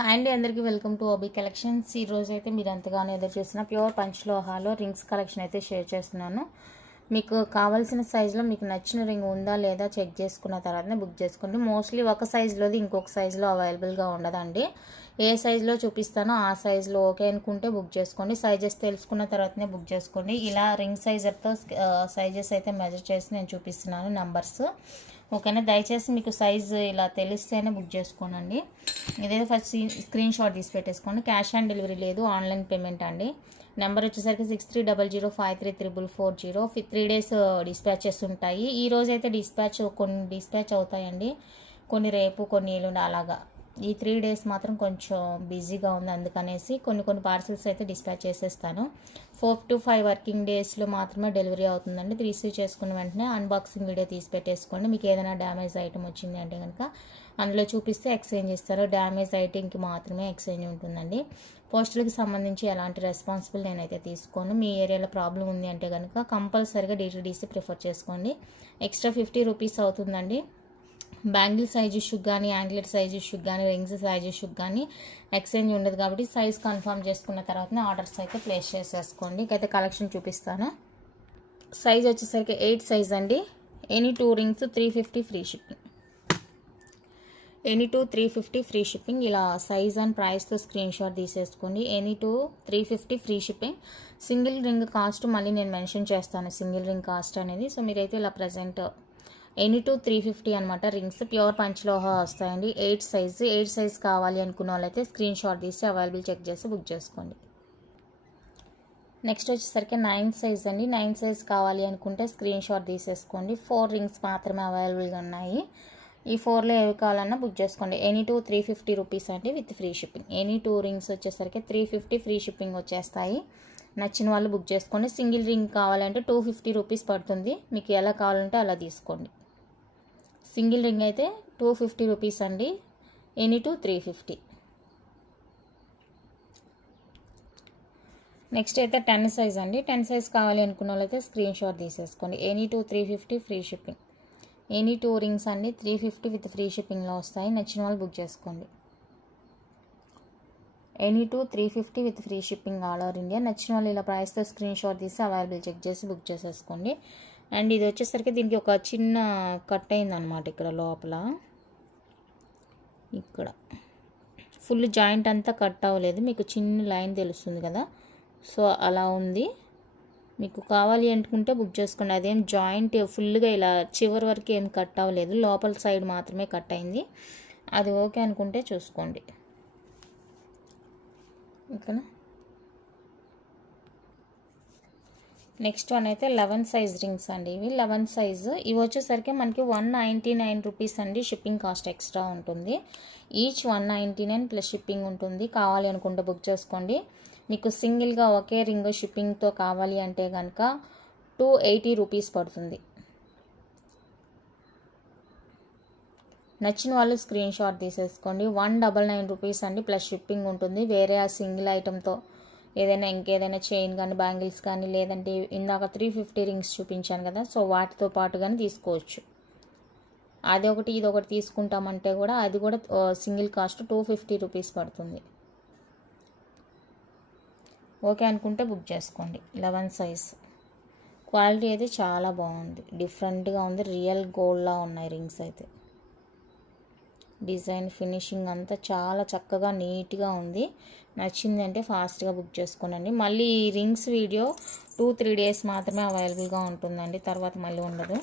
Hi అండి, అందరికీ welcome to OB collections. ఈ రోజు అయితే మీరు ఎంతగానో ఎదురు చూసిన ప్యూర్ పంచలోహాలో రింగ్స్ కలెక్షన్ అయితే షేర్ చేస్తున్నాను. మీకు కావాల్సిన సైజులో మీకు నచ్చిన రింగ్ ఉందా లేదా చెక్ చేసుకున్న తర్వాతనే బుక్ చేసుకోండి. మోస్ట్లీ ఒక సైజులోది ఇంకొక సైజులో అవైలబుల్గా ఉండదండి. ఏ సైజులో చూపిస్తానో ఆ సైజులో ఓకే అనుకుంటే బుక్ చేసుకోండి. సైజెస్ తెలుసుకున్న తర్వాతనే బుక్ చేసుకోండి. ఇలా రింగ్ సైజర్తో సైజెస్ అయితే మెజర్ చేసి నేను చూపిస్తున్నాను నెంబర్స్. ఓకేనా, దయచేసి మీకు సైజు ఇలా తెలిస్తేనే బుక్ చేసుకోనండి. ఇదైతే ఫస్ట్ స్క్రీన్ షాట్ తీసి పెట్టేసుకోండి. క్యాష్ ఆన్ డెలివరీ లేదు, ఆన్లైన్ పేమెంట్ అండి. నెంబర్ వచ్చేసరికి 6300533440. 3 days డిస్పాచెస్ ఉంటాయి. ఈ రోజు అయితే కొన్ని డిస్పాచ్ అవుతాయండి, కొన్ని రేపు, కొన్ని ఎల్లుండి అలాగా. ఈ 3 days మాత్రం కొంచెం బిజీగా ఉంది, అందుకనేసి కొన్ని పార్సిల్స్ అయితే డిస్పాచ్ చేసేస్తాను. 4 to 5 వర్కింగ్ డేస్లో మాత్రమే డెలివరీ అవుతుందండి. రిసీవ్ చేసుకున్న వెంటనే అన్బాక్సింగ్ వీడియో తీసి పెట్టేసుకోండి. మీకు ఏదైనా డ్యామేజ్ ఐటమ్ వచ్చింది అంటే కనుక అందులో చూపిస్తే ఎక్స్చేంజ్ ఇస్తారు. డ్యామేజ్ ఐటమ్కి మాత్రమే ఎక్స్చేంజ్ ఉంటుందండి. పోస్టులకి సంబంధించి ఎలాంటి రెస్పాన్సిబుల్ నేనైతే తీసుకోను. మీ ఏరియాలో ప్రాబ్లం ఉంది అంటే కనుక కంపల్సరీగా DTDC ప్రిఫర్ చేసుకోండి. ఎక్స్ట్రా 50 రూపీస్ అవుతుందండి. బ్యాంగిల్ సైజ్ ఇష్యూకి కానీ, యాంక్లెట్ సైజ్ ఇష్యూకి కానీ, రింగ్స్ సైజ్ ఇష్యూకి కానీ ఎక్స్చేంజ్ ఉండదు. కాబట్టి సైజ్ కన్ఫర్మ్ చేసుకున్న తర్వాతనే ఆర్డర్స్ అయితే ప్లేస్ చేసేసుకోండి. ఇకైతే కలెక్షన్ చూపిస్తాను. సైజ్ వచ్చేసరికి 8 సైజ్ అండి. Any 2 rings 350 free shipping. Any 2 350 free shipping. ఇలా సైజ్ అండ్ ప్రైస్తో స్క్రీన్ షాట్ తీసేసుకోండి. Any 2 350 free shipping. Single ring cost మళ్ళీ నేను మెన్షన్ చేస్తాను, సింగిల్ రింగ్ కాస్ట్ అనేది. సో మీరైతే ఇలా ప్రజెంట్ ఎనీ 2 350 అనమాట. రింగ్స్ ప్యూర్ పంచలోహా వస్తాయండి. 8 సైజ్ కావాలి అనుకున్న వాళ్ళైతే స్క్రీన్ షాట్ తీసి అవైలబుల్ చెక్ చేసి బుక్ చేసుకోండి. నెక్స్ట్ వచ్చేసరికి 9 సైజ్ అండి. 9 సైజ్ కావాలి అనుకుంటే స్క్రీన్ షాట్ తీసేసుకోండి. 4 రింగ్స్ మాత్రమే అవైలబుల్గా ఉన్నాయి. ఈ 4లో ఏవి కావాలన్నా బుక్ చేసుకోండి. ఎనీ 2 350 రూపీస్ అండి with free shipping. Any 2 rings వచ్చేసరికి 350 ఫ్రీ షిప్పింగ్ వచ్చేస్తాయి. నచ్చిన వాళ్ళు బుక్ చేసుకోండి. సింగిల్ రింగ్ కావాలంటే 250 రూపీస్ పడుతుంది. మీకు ఎలా కావాలంటే అలా తీసుకోండి. సింగిల్ రింగ్ అయితే 250 రూపీస్ అండి. ఎనీ 2 350. నెక్స్ట్ అయితే 10 సైజ్ అండి. 10 సైజ్ కావాలి అనుకున్న వాళ్ళైతే స్క్రీన్ షాట్ తీసేసుకోండి. Any 2 350 free shipping. Any 2 rings అండి 350 విత్ ఫ్రీ షిప్పింగ్లో వస్తాయి. నచ్చిన వాళ్ళు బుక్ చేసుకోండి. Any 2 350 with free shipping all over India. నచ్చిన వాళ్ళు ఇలా ప్రైస్తో స్క్రీన్ షాట్ తీసి అవైలబుల్ చెక్ చేసి బుక్ చేసేసుకోండి. అండ్ ఇది వచ్చేసరికి దీనికి ఒక చిన్న కట్ అయిందనమాట ఇక్కడ లోపల. ఇక్కడ ఫుల్ జాయింట్ అంతా కట్ అవ్వలేదు, మీకు చిన్న లైన్ తెలుస్తుంది కదా, సో అలా ఉంది. మీకు కావాలి అనుకుంటే బుక్ చేసుకోండి. అదేం జాయింట్ ఫుల్గా ఇలా చివరి వరకు ఏం కట్ అవ్వలేదు, లోపల సైడ్ మాత్రమే కట్ అయింది. అది ఓకే అనుకుంటే చూసుకోండి. ఓకేనా. నెక్స్ట్ వన్ అయితే 11 సైజ్ రింగ్స్ అండి. ఇవి 11 సైజు. ఇవి వచ్చేసరికి మనకి 199 రూపీస్ అండి. షిప్పింగ్ కాస్ట్ ఎక్స్ట్రా ఉంటుంది. ఈచ్ 199 ప్లస్ షిప్పింగ్ ఉంటుంది. కావాలి అనుకుంటే బుక్ చేసుకోండి. మీకు సింగిల్గా ఒకే రింగ్ షిప్పింగ్తో కావాలి అంటే కనుక 280 రూపీస్ పడుతుంది. నచ్చిన వాళ్ళు స్క్రీన్ షాట్ తీసేసుకోండి. 199 రూపీస్ అండి ప్లస్ షిప్పింగ్ ఉంటుంది. వేరే ఆ సింగిల్ ఐటెంతో ఏదైనా ఇంకేదైనా చైన్ కానీ, బ్యాంగిల్స్ కానీ, లేదంటే ఇందాక 350 రింగ్స్ చూపించాను కదా, సో వాటితో పాటు కానీ తీసుకోవచ్చు. అదొకటి ఇదొకటి తీసుకుంటామంటే కూడా అది కూడా సింగిల్ కాస్ట్ 250 రూపీస్ పడుతుంది. ఓకే అనుకుంటే బుక్ చేసుకోండి. 11 సైజ్. క్వాలిటీ అయితే చాలా బాగుంది, డిఫరెంట్గా ఉంది. రియల్ గోల్డ్లా ఉన్నాయి రింగ్స్ అయితే. డిజైన్ ఫినిషింగ్ అంతా చాలా చక్కగా నీట్గా ఉంది. నచ్చింది అంటే ఫాస్ట్గా బుక్ చేసుకోనండి. మళ్ళీ ఈ రింగ్స్ వీడియో 2-3 days మాత్రమే అవైలబుల్గా ఉంటుందండి, తర్వాత మళ్ళీ ఉండదు.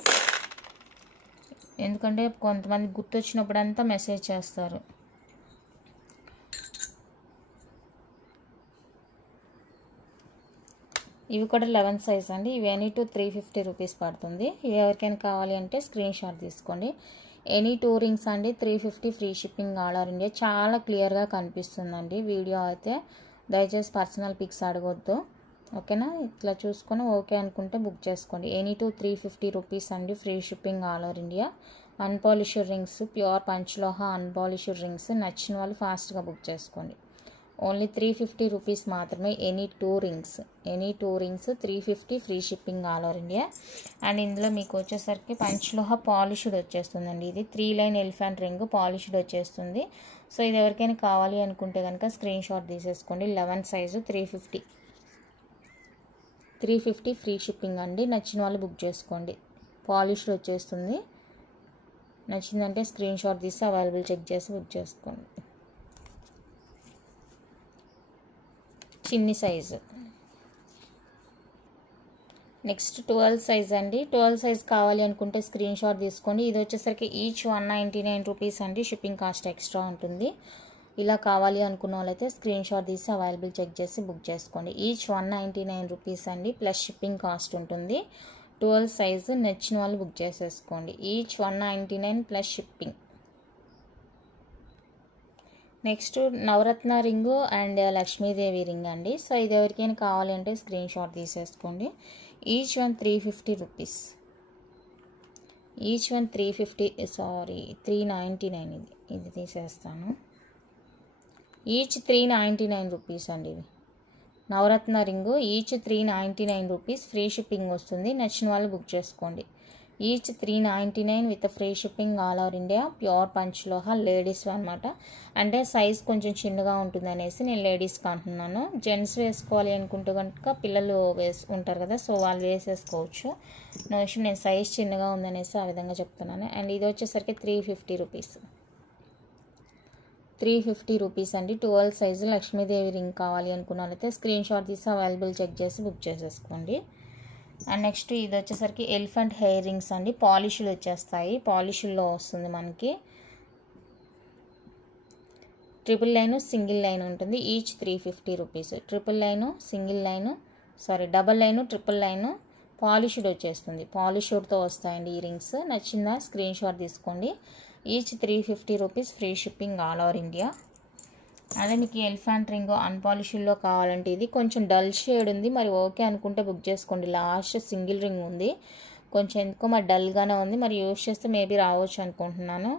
ఎందుకంటే కొంతమంది గుర్తొచ్చినప్పుడంతా మెసేజ్ చేస్తారు. ఇవి కూడా 11 సైజ్ అండి. ఇవి ఎనీ 2 350 రూపీస్ పడుతుంది. ఇవి ఎవరికైనా కావాలి అంటే స్క్రీన్ షాట్ తీసుకోండి. ఎనీ 2 రింగ్స్ అండి 350 free shipping all over India. చాలా క్లియర్గా కనిపిస్తుందండి వీడియో అయితే. దయచేసి పర్సనల్ పిక్స్ అడగొద్దు, ఓకేనా. ఇట్లా చూసుకొని ఓకే అనుకుంటే బుక్ చేసుకోండి. ఎనీ 2 350 రూపీస్ అండి free shipping all over India. Unpolished rings, pure panchaloha unpolished rings. నచ్చిన వాళ్ళు ఫాస్ట్గా బుక్ చేసుకోండి. ఓన్లీ 350 రూపీస్ మాత్రమే. Any two rings 350 free shipping all over India. And ఇందులో మీకు వచ్చేసరికి పంచలోహ పాలిష్డ్ వచ్చేస్తుందండి. ఇది 3 లైన్ ఎలిఫెంట్ రింగ్ పాలిష్డ్ వచ్చేస్తుంది. సో ఇది ఎవరికైనా కావాలి అనుకుంటే కనుక స్క్రీన్ షాట్ తీసేసుకోండి. 11 సైజు 350 ఫ్రీ షిప్పింగ్ అండి. నచ్చిన వాళ్ళు బుక్ చేసుకోండి. పాలిష్డ్ వచ్చేస్తుంది. నచ్చిందంటే స్క్రీన్ షాట్ తీసి అవైలబుల్ చెక్ చేసి బుక్ చేసుకోండి. చిన్ని సైజు. నెక్స్ట్ 12 సైజ్ అండి. 12 సైజ్ కావాలి అనుకుంటే స్క్రీన్ షాట్ తీసుకోండి. ఇది వచ్చేసరికి ఈచ్ 199 రూపీస్ అండి. షిప్పింగ్ కాస్ట్ ఎక్స్ట్రా ఉంటుంది. ఇలా కావాలి అనుకున్న వాళ్ళైతే స్క్రీన్ షాట్ తీసి అవైలబుల్ చెక్ చేసి బుక్ చేసుకోండి. ఈచ్ 199 రూపీస్ అండి, ప్లస్ షిప్పింగ్ కాస్ట్ ఉంటుంది. 12 సైజు నచ్చిన వాళ్ళు బుక్ చేసేసుకోండి. Each 199 plus shipping. Next Navaratna ring and Lakshmidevi ring అండి. సో ఇది ఎవరికైనా కావాలి అంటే స్క్రీన్ షాట్ తీసేసుకోండి. Each one 350 rupees. Each one 399 ఇది తీసేస్తాను. ఈచ్ 399 రూపీస్ అండి. ఇది navaratna ring each 399 rupees free shipping వస్తుంది. నచ్చిన వాళ్ళు బుక్ చేసుకోండి. Each 399 with free shipping all over India. Pure panchaloha ladies అనమాట. అంటే సైజ్ కొంచెం చిన్నగా ఉంటుంది అనేసి నేను లేడీస్కి అంటున్నాను. జెంట్స్ వేసుకోవాలి అనుకుంటే కనుక పిల్లలు ఉంటారు కదా, సో వాళ్ళు వేసేసుకోవచ్చు. నా విషయం నేను సైజ్ చిన్నగా ఉందనేసి ఆ విధంగా చెప్తున్నాను. అండ్ ఇది వచ్చేసరికి 350 రూపీస్. 350 రూపీస్ అండి. 12 సైజు లక్ష్మీదేవి రింగ్ కావాలి అనుకున్న వాళ్ళైతే స్క్రీన్ షాట్ తీసి అవైలబుల్ చెక్ చేసి బుక్ చేసేసుకోండి. అండ్ నెక్స్ట్ ఇది వచ్చేసరికి ఎలిఫెంట్ హెయిర్ రింగ్స్ అండి. పాలిష్లు వచ్చేస్తాయి. పాలిష్లో వస్తుంది మనకి. ట్రిపుల్ లైన్ సింగిల్ లైన్ ఉంటుంది. Each 350 rupees. Triple line single line double line triple line polished వచ్చేస్తుంది. పాలిష్డ్తో వస్తాయండి ఈ రింగ్స్. నచ్చిందా స్క్రీన్ షాట్ తీసుకోండి. Each 350 rupees free shipping all over India. అదే మీకు ఎలిఫెంట్ రింగ్ అన్పాలిష్డ్లో కావాలంటే ఇది కొంచెం డల్ షేడ్ ఉంది. మరి ఓకే అనుకుంటే బుక్ చేసుకోండి. లాస్ట్ సింగిల్ రింగ్ ఉంది. కొంచెం ఎందుకో మరి డల్గానే ఉంది. మరి యూజ్ చేస్తే మేబీ రావచ్చు అనుకుంటున్నాను.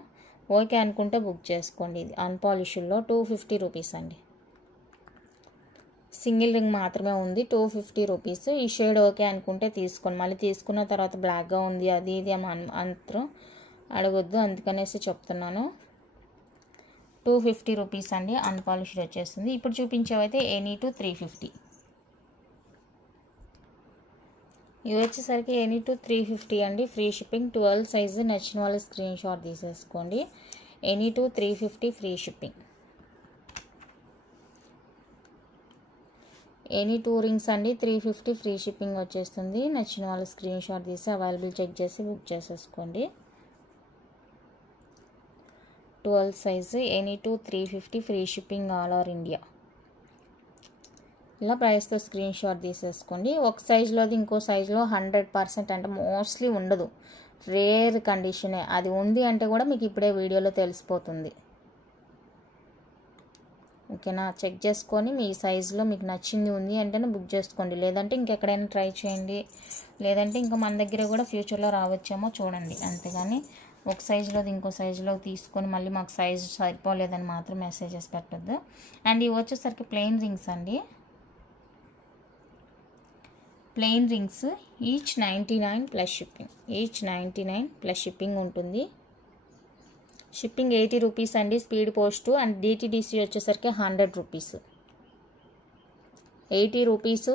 ఓకే అనుకుంటే బుక్ చేసుకోండి. ఇది అన్పాలిష్డ్లో 250 రూపీస్ అండి. సింగిల్ రింగ్ మాత్రమే ఉంది. 250 రూపీస్. ఈ షేడ్ ఓకే అనుకుంటే తీసుకోండి. మళ్ళీ తీసుకున్న తర్వాత బ్లాక్గా ఉంది అది ఇది అంతరం అడగొద్దు, అందుకనేసి చెప్తున్నాను. 250 రూపీస్ అండి. అన్పాలిష్డ్ వచ్చేస్తుంది. ఇప్పుడు చూపించేవైతే ఎనీ టు 350. ఇవి వచ్చేసరికి ఎనీ టు 350 అండి. Free shipping. 12 సైజు నచ్చిన వాళ్ళు స్క్రీన్ షాట్ తీసేసుకోండి. Any two 350 free shipping. Any 2 rings అండి. 350 ఫ్రీ షిప్పింగ్ వచ్చేస్తుంది. నచ్చిన వాళ్ళు స్క్రీన్ షాట్ తీసి అవైలబుల్ చెక్ చేసి బుక్ చేసేసుకోండి. 12 size any two 350 free shipping all over India. ఇలా ప్రైస్తో స్క్రీన్ షాట్ తీసేసుకోండి. ఒక సైజులోది ఇంకో సైజులో 100% అంటే మోస్ట్లీ ఉండదు. రేర్ కండిషనే. అది ఉంది అంటే కూడా మీకు ఇప్పుడే వీడియోలో తెలిసిపోతుంది. ఓకేనా, చెక్ చేసుకొని మీ సైజులో మీకు నచ్చింది ఉంది అంటేనే బుక్ చేసుకోండి. లేదంటే ఇంకెక్కడైనా ట్రై చేయండి. లేదంటే ఇంకా మన దగ్గర కూడా ఫ్యూచర్లో రావచ్చేమో చూడండి. అంతేగాని ఒక సైజులోది ఇంకో సైజులో తీసుకొని మళ్ళీ మాకు సైజు సరిపోలేదని మాత్రం మెసేజెస్ పెట్టద్దు. అండ్ ఇవి వచ్చేసరికి ప్లెయిన్ రింగ్స్ అండి. Plain rings each 99 plus shipping. Each 99 plus shipping ఉంటుంది. షిప్పింగ్ 80 రూపీస్ అండి. స్పీడ్ పోస్ట్ అండ్ డిటిడిసి వచ్చేసరికి 100 rupees. 80 rupees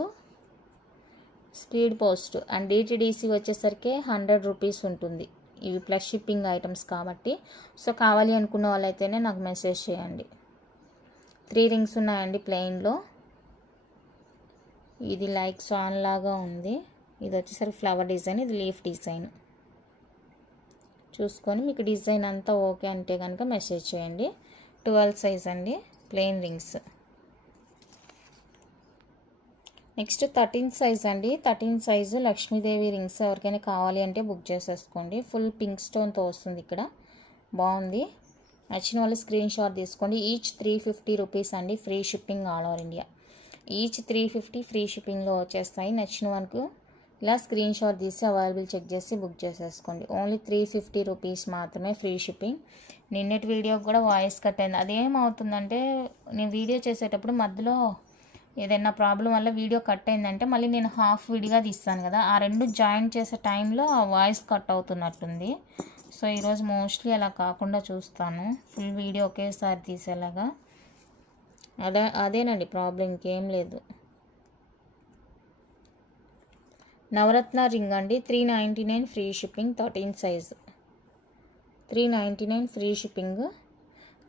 speed post and DTDC వచ్చేసరికి 100 రూపీస్ ఉంటుంది. ఇవి ప్లస్ షిప్పింగ్ ఐటమ్స్ కాబట్టి. సో కావాలి అనుకున్న వాళ్ళైతేనే నాకు మెసేజ్ చేయండి. 3 రింగ్స్ ఉన్నాయండి ప్లెయిన్లో. ఇది లైక్ స్వాన్ లాగా ఉంది. ఇది వచ్చేసరికి ఫ్లవర్ డిజైన్, ఇది లీఫ్ డిజైన్. చూసుకొని మీకు డిజైన్ అంతా ఓకే అంటే కనుక మెసేజ్ చేయండి. 12 సైజ్ అండి ప్లెయిన్ రింగ్స్. నెక్స్ట్ 13 సైజ్ అండి. 13 సైజు లక్ష్మీదేవి రింగ్స్ ఎవరికైనా కావాలి అంటే బుక్ చేసేసుకోండి. ఫుల్ పింక్ స్టోన్తో వస్తుంది. ఇక్కడ బాగుంది. నచ్చిన వాళ్ళు స్క్రీన్ షాట్ తీసుకోండి. ఈచ్ 350 రూపీస్ అండి. Free shipping all over India. Each 350 free షిప్పింగ్లో వచ్చేస్తాయి. నచ్చిన వరకు ఇలా స్క్రీన్ షాట్ తీసి అవైలబుల్ చెక్ చేసి బుక్ చేసేసుకోండి. ఓన్లీ 350 రూపీస్ మాత్రమే, ఫ్రీ షిప్పింగ్. నిన్నటి వీడియో కూడా వాయిస్ కట్ అయింది. అదేమవుతుందంటే నేను వీడియో చేసేటప్పుడు మధ్యలో ఏదైనా ప్రాబ్లం వల్ల వీడియో కట్ అయిందంటే మళ్ళీ నేను హాఫ్ విడిగా తీస్తాను కదా, ఆ రెండు జాయింట్ చేసే టైంలో ఆ వాయిస్ కట్ అవుతున్నట్టుంది. సో ఈరోజు మోస్ట్లీ అలా కాకుండా చూస్తాను, ఫుల్ వీడియో ఒకేసారి తీసేలాగా. అదేనండి ప్రాబ్లం, ఇంకేం లేదు. నవరత్న రింగ్ అండి, 399 free shipping, 13 size. 399 free shipping,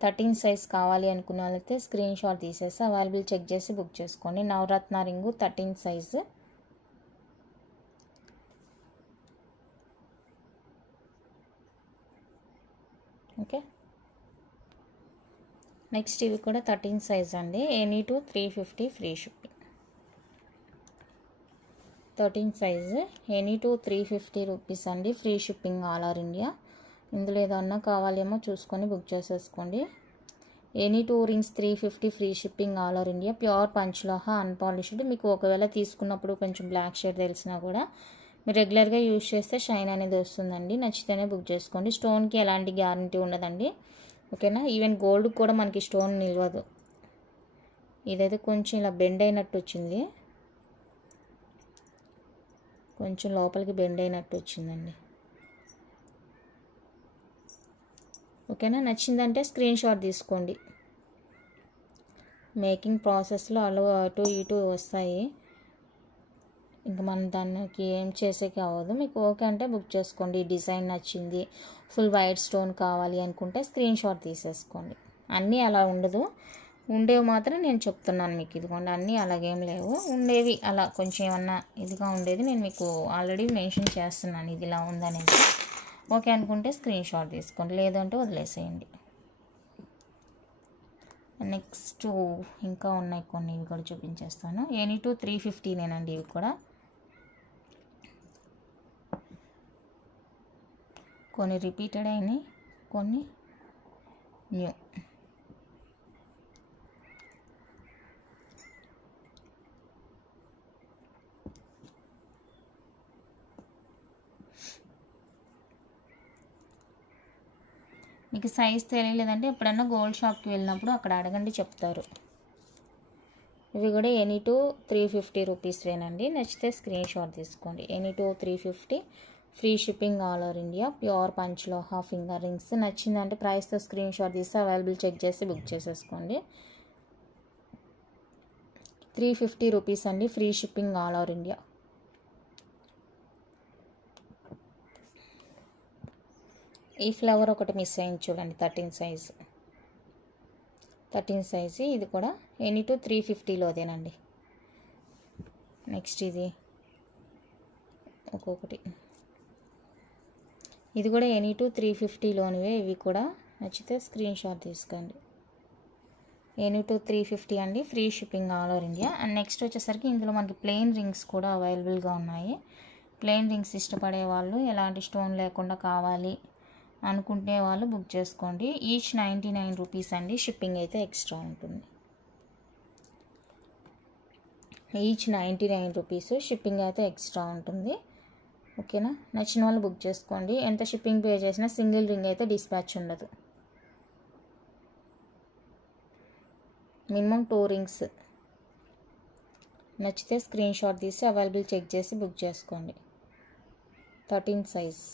13 size కావాలి అనుకున్న వాళ్ళైతే స్క్రీన్ షాట్ తీసేసి అవైలబుల్ చెక్ చేసి బుక్ చేసుకోండి. Navaratna ring 13 size. Okay, next ఇవి కూడా 13 సైజ్ అండి. Any two 350 free shipping. 13 size, any two 350 rupees అండి, free shipping all over India. ఇందులో ఏదన్నా కావాలేమో చూసుకొని బుక్ చేసేసుకోండి. Any 2 rings 350 free shipping all over India. Pure panchaloha unpolished. మీకు ఒకవేళ తీసుకున్నప్పుడు కొంచెం బ్లాక్ షేడ్ తెలిసినా కూడా మీరు రెగ్యులర్గా యూజ్ చేస్తే షైన్ అనేది వస్తుందండి. నచ్చితేనే బుక్ చేసుకోండి. స్టోన్కి ఎలాంటి గ్యారంటీ ఉండదండి, ఓకేనా. ఈవెన్ గోల్డ్కి కూడా మనకి స్టోన్ నిలవదు. ఇదైతే కొంచెం ఇలా బెండ్ అయినట్టు వచ్చింది, కొంచెం లోపలికి బెండ్ అయినట్టు వచ్చిందండి, ఓకేనా. నచ్చిందంటే స్క్రీన్ షాట్ తీసుకోండి. మేకింగ్ ప్రాసెస్లో అటు ఇటు వస్తాయి, ఇంకా మనం దానికి ఏం చేసేకి అవ్వదు. మీకు ఓకే అంటే బుక్ చేసుకోండి. డిజైన్ నచ్చింది, ఫుల్ వైట్ స్టోన్ కావాలి అనుకుంటే స్క్రీన్ షాట్ తీసేసుకోండి. అన్నీ అలా ఉండదు, ఉండేవి మాత్రం నేను చెప్తున్నాను మీకు. ఇదిగోండి, అన్నీ అలాగేం లేవు, ఉండేవి అలా కొంచెం ఏమన్నా ఇదిగా ఉండేది నేను మీకు ఆల్రెడీ మెన్షన్ చేస్తున్నాను, ఇది ఇలా ఉందనేది. ఓకే అనుకుంటే స్క్రీన్ షాట్ తీసుకోండి, లేదంటే వదిలేసేయండి. నెక్స్ట్ ఇంకా ఉన్నాయి కొన్ని, ఇవి కూడా చూపించేస్తాను. ఎనీ టు 350నేనండి ఇవి కూడా. కొన్ని రిపీటెడ్ అయినాయి, కొన్ని న్యూ. మీకు సైజ్ తెలియలేదంటే ఎప్పుడన్నా గోల్డ్ షాప్కి వెళ్ళినప్పుడు అక్కడ అడగండి, చెప్తారు. ఇవి కూడా ఎనీ టు 350 రూపీస్వేనండి. నచ్చితే స్క్రీన్ షాట్ తీసుకోండి. Any two 350 free shipping all over India. Pure panchaloha finger rings. నచ్చిందంటే ప్రైస్తో స్క్రీన్ షాట్ తీసి అవైలబుల్ చెక్ చేసి బుక్ చేసేసుకోండి. 350 రూపీస్ అండి, free shipping all over India. ఈ ఫ్లవర్ ఒకటి మిస్ అయింది చూడండి, 13 సైజు. 13 సైజు ఇది కూడా ఎనీ టు 350లోదేనండి. నెక్స్ట్ ఇది ఒక్కొక్కటి, ఇది కూడా ఎనీ టు 350లోనివే. ఇవి కూడా నచ్చితే స్క్రీన్ షాట్ తీసుకోండి. ఎనీ టు 350 అండి, free shipping all over India. And next వచ్చేసరికి ఇందులో మనకి ప్లెయిన్ రింగ్స్ కూడా అవైలబుల్గా ఉన్నాయి. ప్లెయిన్ రింగ్స్ ఇష్టపడే వాళ్ళు, ఎలాంటి స్టోన్ లేకుండా కావాలి అనుకుంటే వాళ్ళు బుక్ చేసుకోండి. ఈచ్ 99 రూపీస్ అండి, షిప్పింగ్ అయితే ఎక్స్ట్రా ఉంటుంది. ఈచ్ 99 రూపీస్, షిప్పింగ్ అయితే ఎక్స్ట్రా ఉంటుంది, ఓకేనా. నచ్చిన వాళ్ళు బుక్ చేసుకోండి. ఎంత షిప్పింగ్ పే చేసినా సింగిల్ రింగ్ అయితే డిస్పాచ్ ఉండదు. Minimum 2 rings. నచ్చితే స్క్రీన్ షాట్ తీసి అవైలబుల్ చెక్ చేసి బుక్ చేసుకోండి. 13 సైజ్.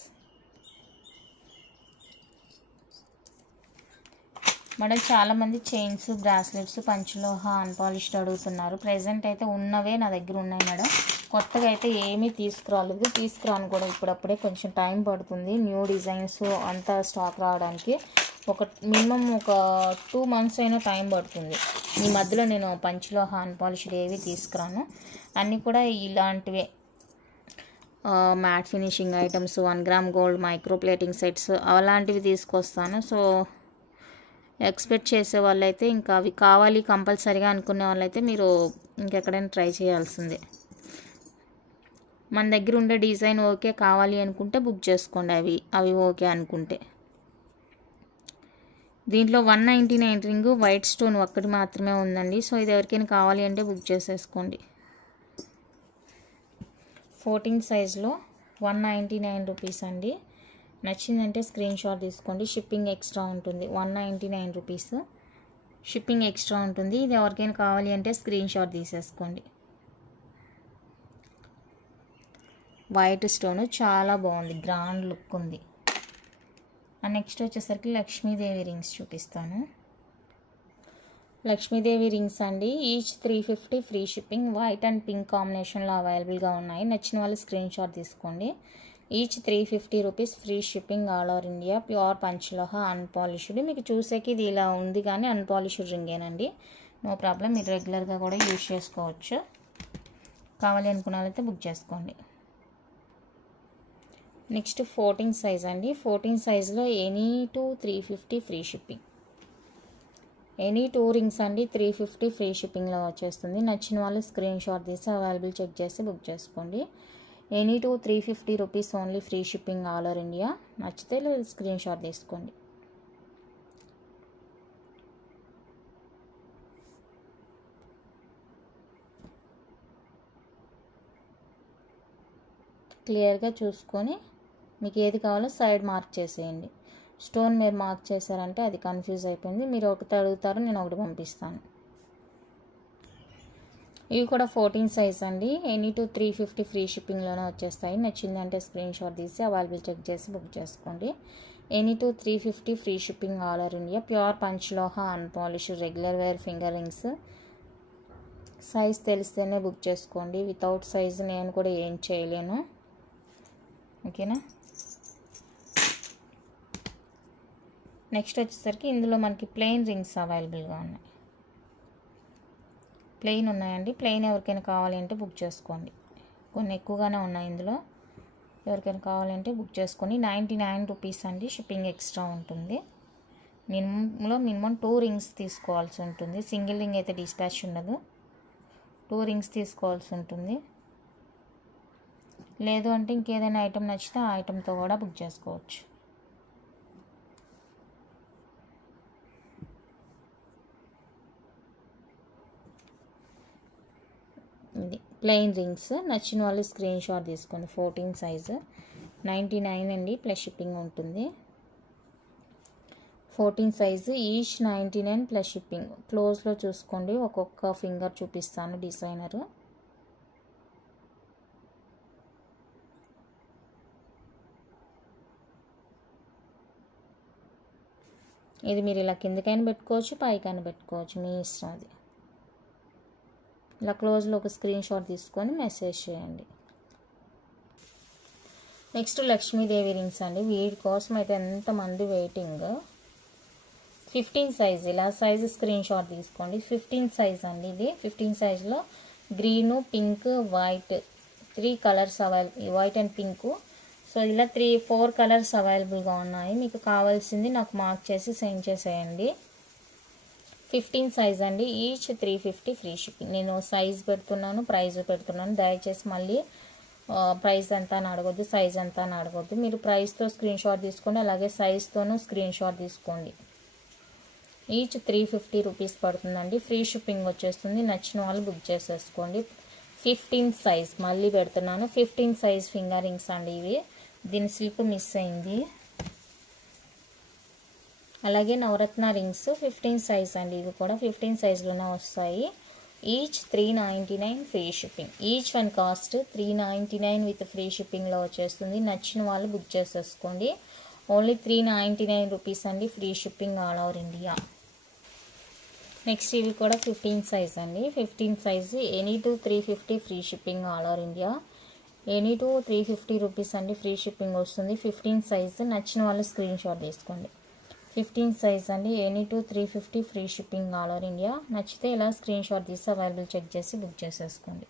మేడం చాలామంది చైన్స్, బ్రాస్లెట్స్ పంచలోహ అన్పాలిష్డ్ అడుగుతున్నారు. ప్రెజెంట్ అయితే ఉన్నవే నా దగ్గర ఉన్నాయి మేడం. కొత్తగా అయితే ఏమీ తీసుకురాలేదు, తీసుకురాను కూడా. ఇప్పుడప్పుడే కొంచెం టైం పడుతుంది, న్యూ డిజైన్స్ అంతా స్టాక్ రావడానికి. మినిమం ఒక 2 మంత్స్ అయినా టైం పడుతుంది. ఈ మధ్యలో నేను పంచలోహ అన్పాలిష్డ్ ఏవి తీసుకురాను, అన్నీ కూడా ఇలాంటివే matte finishing items, 1 gram gold micro plating sets అలాంటివి తీసుకొస్తాను. సో ఎక్స్పెక్ట్ చేసే వాళ్ళైతే ఇంకా అవి కావాలి కంపల్సరీగా అనుకునే వాళ్ళైతే మీరు ఇంకెక్కడైనా ట్రై చేయాల్సిందే. మన దగ్గర ఉండే డిజైన్ ఓకే కావాలి అనుకుంటే బుక్ చేసుకోండి. అవి ఓకే అనుకుంటే. దీంట్లో 199 రింగు వైట్ స్టోన్ ఒక్కటి మాత్రమే ఉందండి. సో ఇది ఎవరికైనా కావాలి అంటే బుక్ చేసేసుకోండి. 14 సైజులో 199 రూపీస్ అండి. నచ్చిందంటే స్క్రీన్ షాట్ తీసుకోండి. షిప్పింగ్ ఎక్స్ట్రా ఉంటుంది. 199 రూపీస్ షిప్పింగ్ ఎక్స్ట్రా ఉంటుంది. ఇది ఎవరికైనా కావాలి అంటే స్క్రీన్ షాట్ తీసేసుకోండి. వైట్ స్టోన్ చాలా బాగుంది, గ్రాండ్ లుక్ ఉంది. నెక్స్ట్ వచ్చేసరికి లక్ష్మీదేవి రింగ్స్ చూపిస్తాను. లక్ష్మీదేవి రింగ్స్ అండి. Each 350 free shipping. White and pink కాంబినేషన్లో అవైలబుల్గా ఉన్నాయి. నచ్చిన వాళ్ళు స్క్రీన్ షాట్ తీసుకోండి. Each 350 rupees free shipping all over India. Pure panchaloha unpolished. మీకు చూసేకి ఇది ఇలా ఉంది కానీ అన్పాలిష్డ్ రింగేనండి. నో ప్రాబ్లం, మీరు రెగ్యులర్గా కూడా యూజ్ చేసుకోవచ్చు. కావాలి అనుకున్న వాళ్ళైతే బుక్ చేసుకోండి. నెక్స్ట్ 14 సైజ్ అండి. 14 సైజులో any 2 350 free shipping. Any 2 rings అండి 350 ఫ్రీ షిప్పింగ్లో వచ్చేస్తుంది. నచ్చిన వాళ్ళు స్క్రీన్ షాట్ తీసి అవైలబుల్ చెక్ చేసి బుక్ చేసుకోండి. Any 2 350 rupees only free shipping all over India. నచ్చితే స్క్రీన్ షాట్ తీసుకోండి. క్లియర్గా చూసుకొని మీకు ఏది కావాలో సైడ్ మార్క్ చేసేయండి. స్టోన్ మీరు మార్క్ చేశారంటే అది కన్ఫ్యూజ్ అయిపోయింది. మీరు ఒకటి అడుగుతారు, నేను ఒకటి పంపిస్తాను. ఇవి కూడా 14 సైజ్ అండి. ఎనీ 2 350 ఫ్రీ షిప్పింగ్లోనే వచ్చేస్తాయి. నచ్చిందంటే స్క్రీన్ షాట్ తీసి అవైలబుల్ చెక్ చేసి బుక్ చేసుకోండి. Any 2 350 free shipping all over India. Pure panchaloha unpolish regular wear finger rings. Size తెలిస్తేనే బుక్ చేసుకోండి. వితౌట్ సైజ్ నేను కూడా ఏం చేయలేను. ఓకేనా. నెక్స్ట్ వచ్చేసరికి ఇందులో మనకి ప్లెయిన్ రింగ్స్ అవైలబుల్గా ఉన్నాయి. ప్లెయిన్ ఉన్నాయండి. ప్లెయిన్ ఎవరికైనా కావాలి అంటే బుక్ చేసుకోండి. కొన్ని ఎక్కువగానే ఉన్నాయి ఇందులో. ఎవరికైనా కావాలంటే బుక్ చేసుకొని 99 రూపీస్ అండి. షిప్పింగ్ ఎక్స్ట్రా ఉంటుంది. మినిమం 2 రింగ్స్ తీసుకోవాల్సి ఉంటుంది. సింగిల్ రింగ్ అయితే డిస్పాచ్ ఉండదు. 2 రింగ్స్ తీసుకోవాల్సి ఉంటుంది. లేదు అంటే ఇంకేదైనా ఐటెం నచ్చితే ఆ ఐటెంతో కూడా బుక్ చేసుకోవచ్చు. ఇది ప్లెయిన్ రింగ్స్. నచ్చిన వాళ్ళు స్క్రీన్ షాట్ తీసుకోండి. 14 సైజు 99 అండి, ప్లస్ షిప్పింగ్ ఉంటుంది. 14 సైజు ఈచ్ 99 ప్లస్ షిప్పింగ్. క్లోజ్లో చూసుకోండి, ఒక్కొక్క ఫింగర్ చూపిస్తాను డిజైనరు. ఇది మీరు ఇలా కిందకైనా పెట్టుకోవచ్చు, పైకైనా పెట్టుకోవచ్చు, మీ ఇష్టం అది. ఇలా క్లోజ్లో ఒక స్క్రీన్ షాట్ తీసుకొని మెసేజ్ చేయండి. నెక్స్ట్ లక్ష్మీదేవి రింగ్స్ అండి. వీటి కోసం అయితే ఎంతమంది వెయిటింగ్. 15 సైజ్. ఇలా సైజు స్క్రీన్ షాట్ తీసుకోండి. 15 సైజ్ అండి ఇది. 15 సైజులో green, pink, white 3 colours available. White and pink. So ఇలా 4 కలర్స్ అవైలబుల్గా ఉన్నాయి. మీకు కావాల్సింది నాకు మార్క్ చేసి సెండ్ చేసేయండి. 15 సైజ్ అండి. Each 350 free shipping. నేను సైజ్ పెడుతున్నాను, ప్రైస్ పెడుతున్నాను. దయచేసి మళ్ళీ ప్రైస్ ఎంత అని అడగొద్దు, సైజ్ ఎంత అని అడగొద్దు. మీరు ప్రైస్తో స్క్రీన్ షాట్ తీసుకోండి, అలాగే సైజ్తోనూ స్క్రీన్ షాట్ తీసుకోండి. ఈచ్ 350 రూపీస్ పడుతుందండి. ఫ్రీ షిప్పింగ్ వచ్చేస్తుంది. నచ్చిన వాళ్ళు బుక్ చేసేసుకోండి. 15 సైజ్ మళ్ళీ పెడుతున్నాను. 15 సైజ్ ఫింగర్ రింగ్స్ అండి ఇవి. దీని స్లిప్ మిస్ అయింది. అలాగే నవరత్న రింగ్స్ 15 సైజ్ అండి. ఇవి కూడా 15 సైజులోనే వస్తాయి. Each 399 free shipping. Each one cost 399 with free షిప్పింగ్లో వచ్చేస్తుంది. నచ్చిన వాళ్ళు బుక్ చేసేసుకోండి. ఓన్లీ 399 రూపీస్ అండి. Free shipping all over India. Next ఇవి కూడా 15 సైజ్ అండి. 15 size any 2 350 free shipping all over India. Any 2 350 rupees అండి. ఫ్రీ షిప్పింగ్ వస్తుంది. 15 సైజ్. నచ్చిన వాళ్ళు స్క్రీన్ షాట్ తీసుకోండి. 15 సైజ్ అండి. Any 2 350 free shipping all over India. నచ్చితే ఇలా స్క్రీన్ షాట్ తీసి అవైలబుల్ చెక్ చేసి బుక్ చేసేసుకోండి.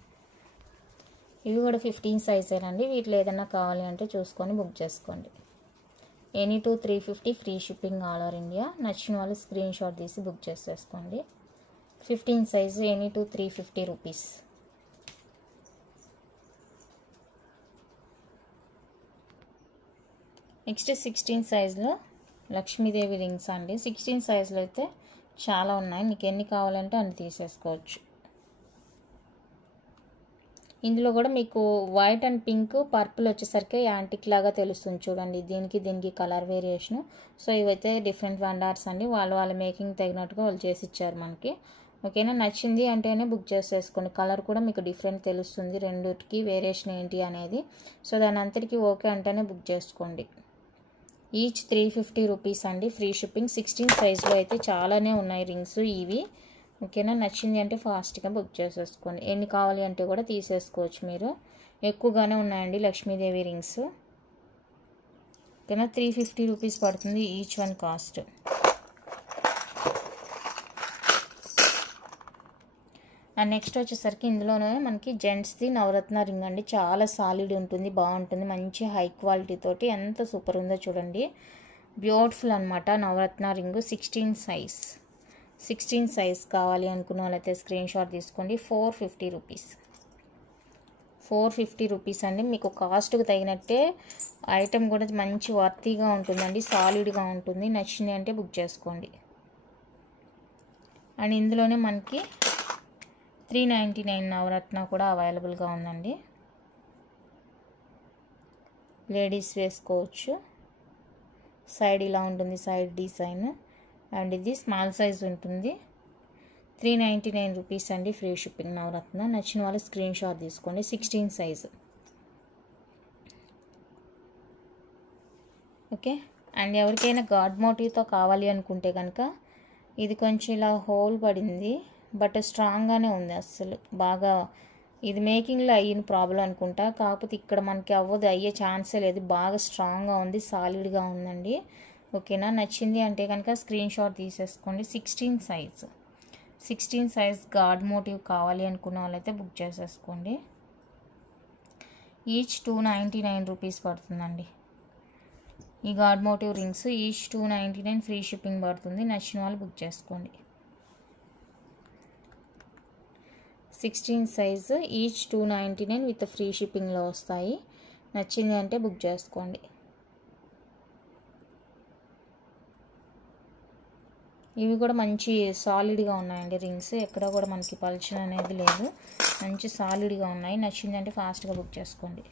ఇవి కూడా 15 సైజేనండి. వీటిలో ఏదైనా కావాలి అంటే చూసుకొని బుక్ చేసుకోండి. Any 2 350 free shipping all over India. నచ్చిన వాళ్ళు స్క్రీన్ షాట్ తీసి బుక్ చేసేసుకోండి. 15 సైజు ఎనీ 2 350 రూపీస్. నెక్స్ట్ 16 సైజులో లక్ష్మీదేవి రింగ్స్ అండి. 16 సైజులో అయితే చాలా ఉన్నాయి. మీకు ఎన్ని కావాలంటే అన్ని తీసేసుకోవచ్చు. ఇందులో కూడా మీకు వైట్ అండ్ పింక్ పర్పుల్ వచ్చేసరికి యాంటిక్ లాగా తెలుస్తుంది చూడండి, దీనికి కలర్ వేరియేషను. సో ఇవైతే డిఫరెంట్ వెండర్స్ అండి, వాళ్ళ మేకింగ్ తగినట్టుగా వాళ్ళు చేసి ఇచ్చారు మనకి. ఓకేనా, నచ్చింది అంటేనే బుక్ చేసేసుకోండి. కలర్ కూడా మీకు డిఫరెంట్ తెలుస్తుంది, రెండుకి వేరియేషన్ ఏంటి అనేది. సో దాని అంతటికి ఓకే అంటేనే బుక్ చేసుకోండి. ఈచ్ 350 రూపీస్ అండి, ఫ్రీ షిప్పింగ్. 16 సైజులో అయితే చాలానే ఉన్నాయి రింగ్స్ ఇవి. ఓకేనా, నచ్చింది అంటే ఫాస్ట్గా బుక్ చేసేసుకోండి. ఎన్ని కావాలి అంటే కూడా తీసేసుకోవచ్చు మీరు, ఎక్కువగానే ఉన్నాయండి లక్ష్మీదేవి రింగ్స్. ఓకేనా, 350 రూపీస్ పడుతుంది each one cost. And next వచ్చేసరికి ఇందులోనే మనకి జెంట్స్ది నవరత్న రింగ్ అండి, చాలా సాలిడ్ ఉంటుంది, బాగుంటుంది, మంచి హై క్వాలిటీ తోటి, ఎంత సూపర్ ఉందో చూడండి, బ్యూటిఫుల్ అనమాట నవరత్న రింగు. 16 సైజ్ కావాలి అనుకున్న వాళ్ళైతే స్క్రీన్ షాట్ తీసుకోండి. 450 రూపీస్, 450 రూపీస్ అండి. మీకు కాస్ట్కి తగినట్టే ఐటెం కూడా మంచి వర్తీగా ఉంటుందండి, సాలిడ్గా ఉంటుంది. నచ్చింది అంటే బుక్ చేసుకోండి. అండ్ ఇందులోనే మనకి 399 నవరత్న కూడా అవైలబుల్గా ఉందండి, లేడీస్ వేసుకోవచ్చు. సైడ్ ఇలా ఉంటుంది, సైడ్ డిజైన్. అండ్ ఇది స్మాల్ సైజ్ ఉంటుంది. 399 రూపీస్ అండి, ఫ్రీ షిప్పింగ్ నవరత్న. నచ్చిన వాళ్ళు స్క్రీన్ షాట్ తీసుకోండి. 16 సైజు. ఓకే, అండ్ ఎవరికైనా గాడ్ మోటివ్తో కావాలి అనుకుంటే కనుక ఇది కొంచెం ఇలా హోల్ పడింది, బట్ స్ట్రాంగ్గానే ఉంది. అస్సలు బాగా ఇది మేకింగ్లో అయిన ప్రాబ్లం అనుకుంటా, కాకపోతే ఇక్కడ మనకి అవ్వదు, అయ్యే ఛాన్సే లేదు, బాగా స్ట్రాంగ్గా ఉంది, సాలిడ్గా ఉందండి. ఓకేనా, నచ్చింది అంటే కనుక స్క్రీన్ షాట్ తీసేసుకోండి. 16 సైజ్ గాడ్ మోటివ్ కావాలి అనుకున్న వాళ్ళైతే బుక్ చేసేసుకోండి. ఈచ్ 299 రూపీస్ పడుతుందండి ఈ god motive rings. Each 299 free shipping పడుతుంది. నచ్చిన వాళ్ళు బుక్ చేసుకోండి. 16 సైజు ఈచ్ 299 విత్ ఫ్రీ షిప్పింగ్లో వస్తాయి. నచ్చింది అంటే బుక్ చేసుకోండి. ఇవి కూడా మంచి సాలిడ్గా ఉన్నాయండి రింగ్స్, ఎక్కడ కూడా మనకి పల్చన అనేది లేదు, మంచి సాలిడ్గా ఉన్నాయి. నచ్చిందంటే ఫాస్ట్గా బుక్ చేసుకోండి.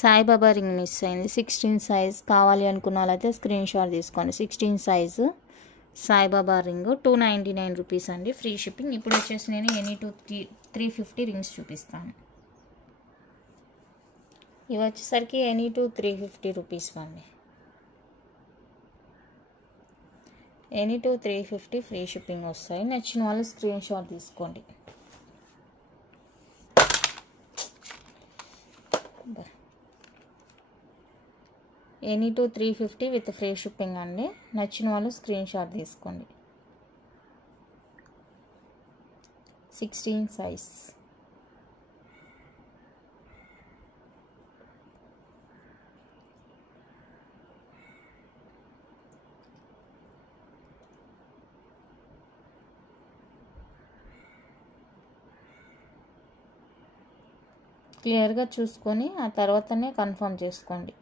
సాయిబాబా రింగ్ మిస్ అయింది, 16 సైజ్ కావాలి అనుకున్న వాళ్ళైతే స్క్రీన్ షాట్ తీసుకోండి. 16 సైజు సాయిబాబా రింగ్ 299 రూపీస్ అండి, ఫ్రీ షిప్పింగ్. ఇప్పుడు వచ్చేసి నేను ఎనీ 350 రింగ్స్ చూపిస్తాను. ఇవి వచ్చేసరికి ఎనీ 350 రూపీస్ అండి. ఎనీ 350 ఫ్రీ షిప్పింగ్ వస్తాయి. నచ్చిన వాళ్ళు స్క్రీన్ షాట్ తీసుకోండి. ఎనీ 350 విత్ ఫ్రీ షిప్పింగ్ అండి. నచ్చిన వాళ్ళు స్క్రీన్ షాట్ తీసుకోండి. 16 సైజ్. క్లియర్గా చూసుకొని ఆ తర్వాతనే కన్ఫర్మ్ చేసుకోండి.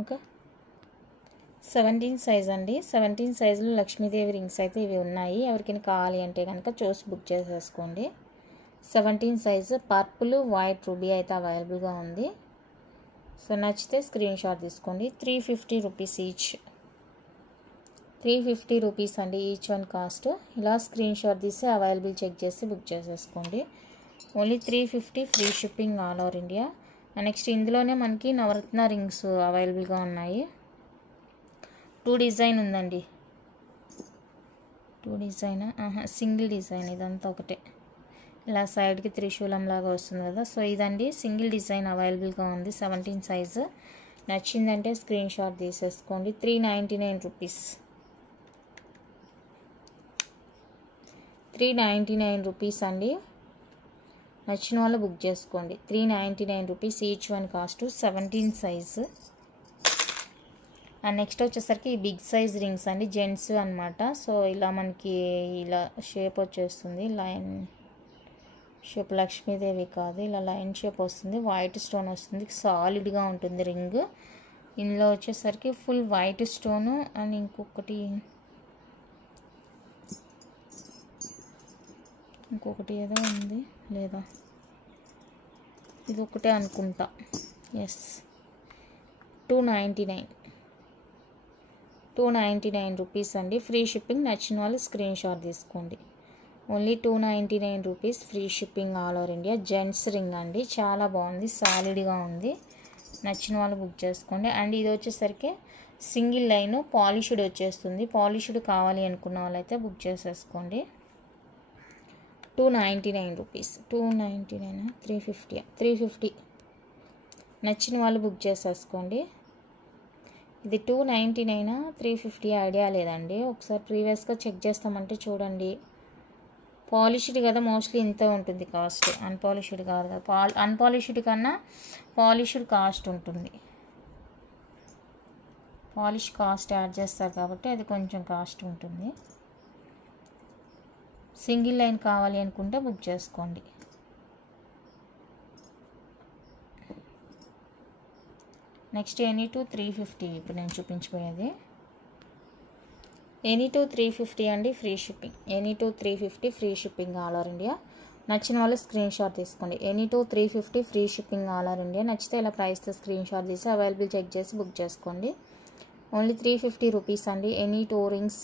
ఓకే, 17 సైజ్ అండి. 17 సైజులో లక్ష్మీదేవి రింగ్స్ అయితే ఇవి ఉన్నాయి. ఎవరికైనా కావాలి అంటే కనుక చూసి బుక్ చేసేసుకోండి. 17 సైజు పర్పుల్ వైట్ రూబీ అయితే అవైలబుల్గా ఉంది. సో నచ్చితే స్క్రీన్ షాట్ తీసుకోండి. 350 రూపీస్ ఈచ్, 350 రూపీస్ అండి ఈచ్ వన్ కాస్ట్. ఇలా స్క్రీన్ షాట్ తీసి అవైలబుల్ చెక్ చేసి బుక్ చేసేసుకోండి. Only 350 free shipping all over India. Next ఇందులోనే మనకి నవరత్న రింగ్స్ అవైలబుల్గా ఉన్నాయి. 2 డిజైన్ ఉందండి, 2 డిజైన్, సింగిల్ డిజైన్, ఇదంతా ఒకటే. ఇలా సైడ్కి త్రిశూలం లాగా వస్తుంది కదా, సో ఇదండి సింగిల్ డిజైన్ అవైలబుల్గా ఉంది. 17 సైజు. నచ్చిందంటే స్క్రీన్ షాట్ తీసేసుకోండి. 399 రూపీస్, 399 రూపీస్ అండి. నచ్చిన వాళ్ళు బుక్ చేసుకోండి. 399 rupees each one cost. 17 size. And next వచ్చేసరికి ఈ బిగ్ సైజ్ రింగ్స్ అండి, జెంట్స్ అనమాట. సో ఇలా మనకి ఇలా షేప్ వచ్చేస్తుంది, లైన్ షేప్, లక్ష్మీదేవి కాదు, ఇలా లైన్ షేప్ వస్తుంది, వైట్ స్టోన్ వస్తుంది, సాలిడ్గా ఉంటుంది రింగ్. ఇందులో వచ్చేసరికి ఫుల్ వైట్ స్టోను అండ్ ఇంకొకటి ఏదో ఉంది లేదా, ఇది ఒకటే అనుకుంటా. ఎస్, 299 రూపీస్ అండి. Free shipping. నచ్చిన వాళ్ళు స్క్రీన్ షాట్ తీసుకోండి. Only 299 rupees, free shipping all over India. Gents ring అండి, చాలా బాగుంది, సాలిడ్గా ఉంది. నచ్చిన వాళ్ళు బుక్ చేసుకోండి. అండ్ ఇది వచ్చేసరికి సింగిల్ లైన్ పాలిష్డ్ వచ్చేస్తుంది. పాలిష్డ్ కావాలి అనుకున్న వాళ్ళైతే బుక్ చేసేసుకోండి. 299 రూపీస్. 299 350 నచ్చిన వాళ్ళు బుక్ చేసేసుకోండి. ఇది 299 350 ఐడియా లేదండి. ఒకసారి ప్రీవియస్గా చెక్ చేస్తామంటే చూడండి. పాలిష్డ్ కదా, మోస్ట్లీ ఇంత ఉంటుంది కాస్ట్. అన్పాలిష్డ్ కాదు కదా, అన్పాలిష్డ్ కన్నా పాలిష్డ్ కాస్ట్ ఉంటుంది. పాలిష్ కాస్ట్ యాడ్ చేస్తారు కాబట్టి అది కొంచెం కాస్ట్ ఉంటుంది. సింగిల్ లైన్ కావాలి అనుకుంటే బుక్ చేసుకోండి. Next any two 350. ఇప్పుడు నేను చూపించబోయేది ఎనీ2 350 అండి, free shipping. Any two 350 free shipping all over India. నచ్చిన వాళ్ళు స్క్రీన్ షాట్ తీసుకోండి. Any two 350 free shipping all over India. నచ్చితే ఇలా ప్రైస్తో స్క్రీన్ షాట్ తీసి అవైలబుల్ చెక్ చేసి బుక్ చేసుకోండి. ఓన్లీ 350 రూపీస్ అండి. Any two rings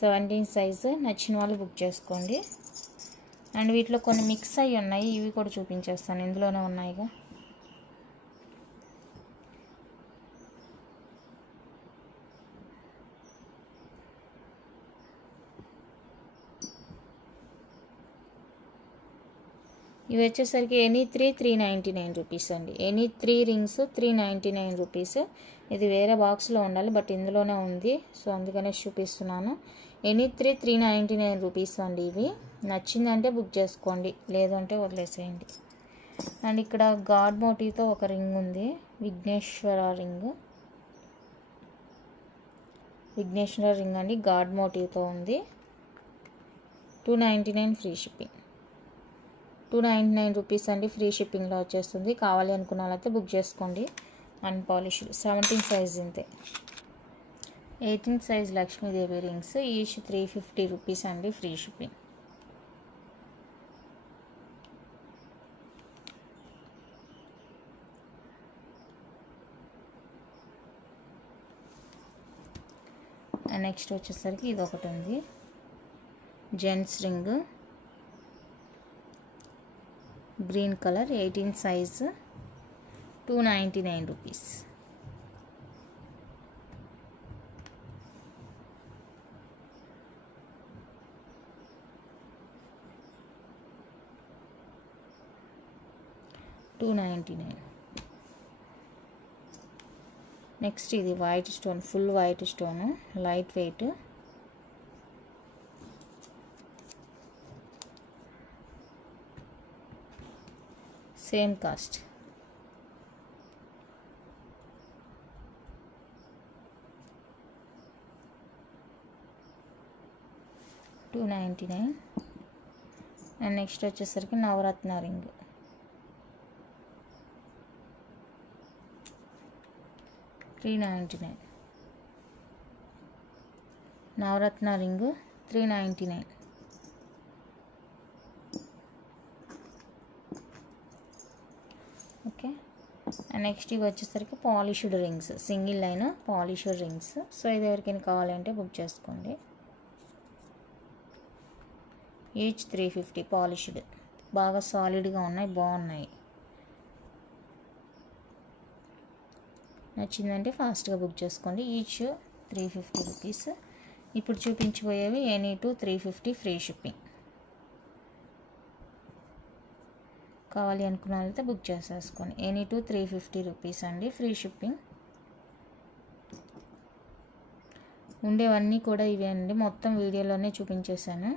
17 size. నచ్చిన వాళ్ళు బుక్ చేసుకోండి. అండ్ వీటిలో కొన్ని మిక్స్ అయ్యి ఉన్నాయి, ఇవి కూడా చూపించేస్తాను. ఇందులోనే ఉన్నాయిగా. ఇవి వచ్చేసరికి ఎనీ3 399 రూపీస్ అండి. ఎనీ3 రింగ్స్ 399 రూపీస్. ఇది వేరే బాక్స్లో ఉండాలి, బట్ ఇందులోనే ఉంది, సో అందుకనే చూపిస్తున్నాను. ఎనీ3 399 రూపీస్ అండి. ఇవి నచ్చిందంటే బుక్ చేసుకోండి, లేదంటే వదిలేసేయండి. అండ్ ఇక్కడ గాడ్ మోటివ్తో ఒక రింగ్ ఉంది, విఘ్నేశ్వర రింగ్ అండి, గాడ్ మోటివ్తో ఉంది. 299 ఫ్రీ షిప్పింగ్. 299 రూపీస్ అండి, ఫ్రీ షిప్పింగ్లో వచ్చేస్తుంది. కావాలి అనుకున్న వాళ్ళైతే బుక్ చేసుకోండి. అన్పాలిష్డ్ 17 సైజ్ ఇంతే. 18 size Lakshmidevi rings, each 350 rupees అండి, ఫ్రీ షిప్పింగ్. నెక్స్ట్ వచ్చేసరికి ఇది ఒకటి ఉంది, gents ring, green colour, 18 size, 299 rupees. Next ఇది white stone, full white stone, light weight, same cost. $299. And next వచ్చేసరికి navaratna ring, $399. Navaratna ring $399. Okay. And next ఇవి వచ్చేసరికి polished rings, single line polished rings. So ఇది ఎవరికైనా కావాలంటే బుక్ చేసుకోండి. Each 350, polished, బాగా సాలిడ్గా ఉన్నాయి, బాగున్నాయి. నచ్చిందంటే ఫాస్ట్గా బుక్ చేసుకోండి. Each 350 rupees. ఇప్పుడు చూపించబోయేవి ఎనీ2 350 ఫ్రీ షిప్పింగ్. కావాలి అనుకున్న వాళ్ళైతే బుక్ చేసేసుకోండి. ఎనీ2 350 రూపీస్ అండి, ఫ్రీ షిప్పింగ్. ఉండేవన్నీ కూడా ఇవే అండి, మొత్తం వీడియోలోనే చూపించేశాను.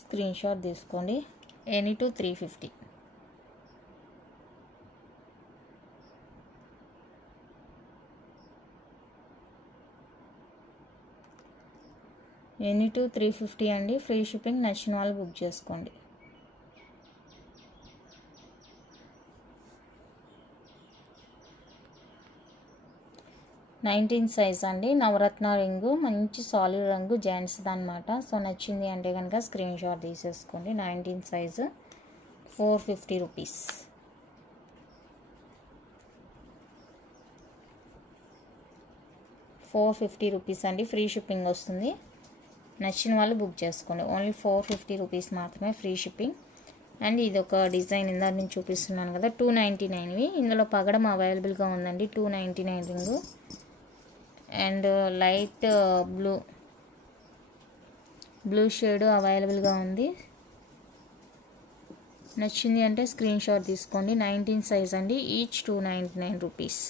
స్క్రీన్ షాట్ తీసుకోండి. ఎనీ2 350. ఎనీ టూ 350 అండి, ఫ్రీ షిప్పింగ్. నచ్చిన వాళ్ళు బుక్ చేసుకోండి. నైన్టీన్ సైజ్ అండి, నవరత్న రింగు, మంచి సాలిడ్ రంగు, జెంట్స్ది అనమాట. సో నచ్చింది అంటే కనుక స్క్రీన్ షాట్ తీసేసుకోండి. 19 సైజు, 450 రూపీస్. రూపీస్ అండి, ఫ్రీ షిప్పింగ్ వస్తుంది. నచ్చిన వాళ్ళు బుక్ చేసుకోండి. ఓన్లీ 450 రూపీస్ మాత్రమే ఫ్రీ షిప్పింగ్. అండ్ ఇది ఒక డిజైన్ ఇందాక నేను చూపిస్తున్నాను కదా, 299వి. ఇందులో పగడం అవైలబుల్గా ఉందండి, 299 ring. And light blue shade అవైలబుల్గా ఉంది. నచ్చింది అంటే స్క్రీన్ షాట్ తీసుకోండి. 19 సైజ్ అండి, ఈచ్ 299 రూపీస్.